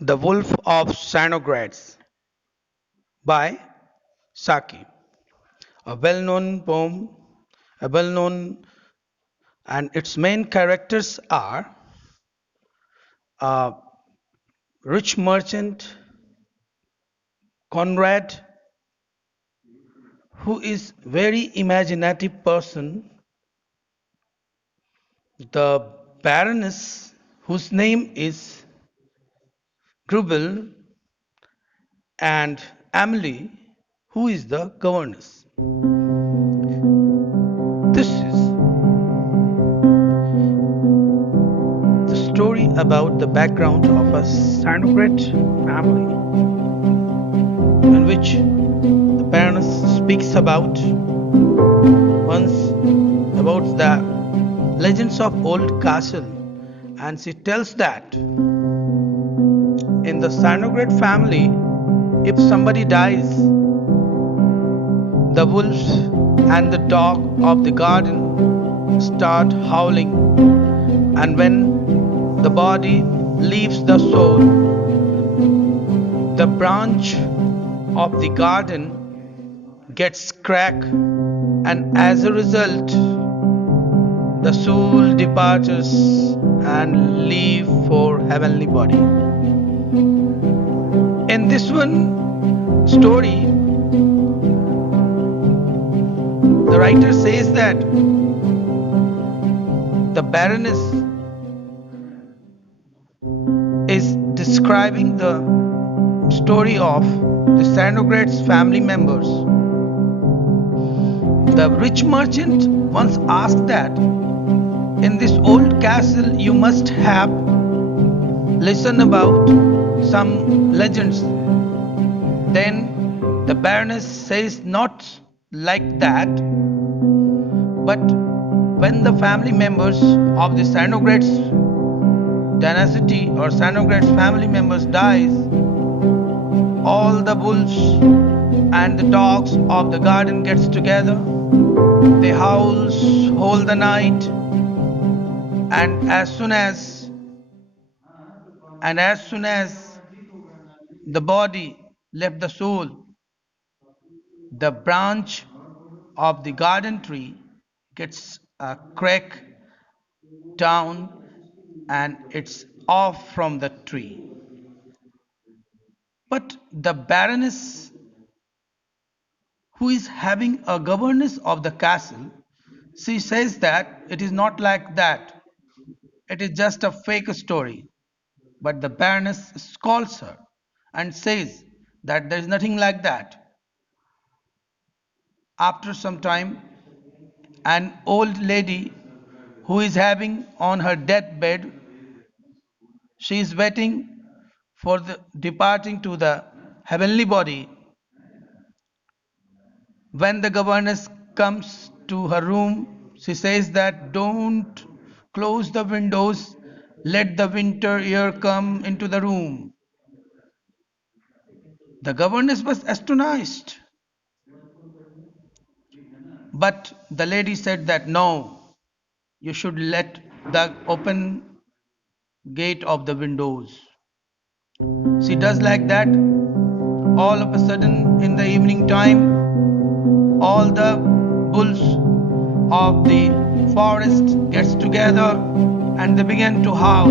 The Wolf of Cernogratz by Saki. A well-known poem, a well-known, and its main characters are a rich merchant, Conrad, who is very imaginative person, the Baroness, whose name is Grubel, and Emily, who is the governess. This is the story about the background of a Cernogratz family, in which the Baroness speaks about once about the legends of old castle, and she tells that in the Cernogratz family, if somebody dies, the wolves and the dog of the garden start howling, and when the body leaves the soul, the branch of the garden gets cracked, and as a result, the soul departs and leave for heavenly body. In this one story, the writer says that the Baroness is describing the story of the Cernogratz family members. The rich merchant once asked that in this old castle you must have listened about some legends. Then the Baroness says not like that, but when the family members of the Cernogratz dynasty or Cernogratz family members dies, all the wolves and the dogs of the garden gets together. They howls whole the night, and as soon as the body left the soul, the branch of the garden tree gets a crack down and it's off from the tree. But the Baroness, who is having a governess of the castle, she says that it is not like that. It is just a fake story. But the Baroness scolds her and says that there is nothing like that. After some time, an old lady who is having on her deathbed, she is waiting for the departing to the heavenly body. When the governess comes to her room, she says that don't close the windows, let the winter air come into the room. The governess was astonished, but the lady said that no, you should let the open gate of the windows. She does like that. All of a sudden, in the evening time, all the bulls of the forest gets together and they begin to howl,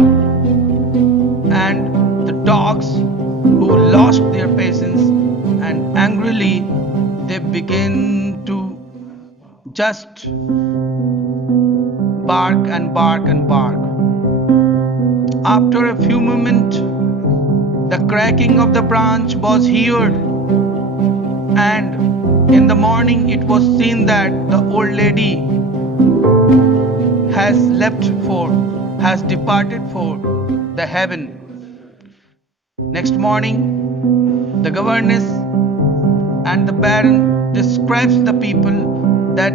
and the dogs who lost their patience and angrily they begin to just bark and bark and bark. After a few moments, the cracking of the branch was heard, and in the morning it was seen that the old lady has departed for the heaven. Next morning, the governess and the baron describes the people that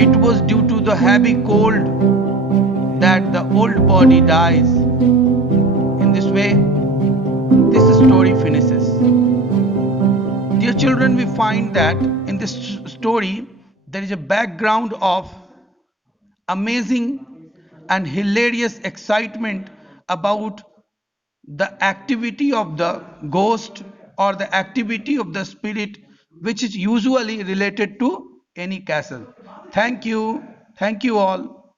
it was due to the heavy cold that the old body dies. In this way, this story finishes. Dear children, we find that in this story there is a background of amazing and hilarious excitement about the activity of the ghost or the activity of the spirit which is usually related to any castle. Thank you. Thank you all.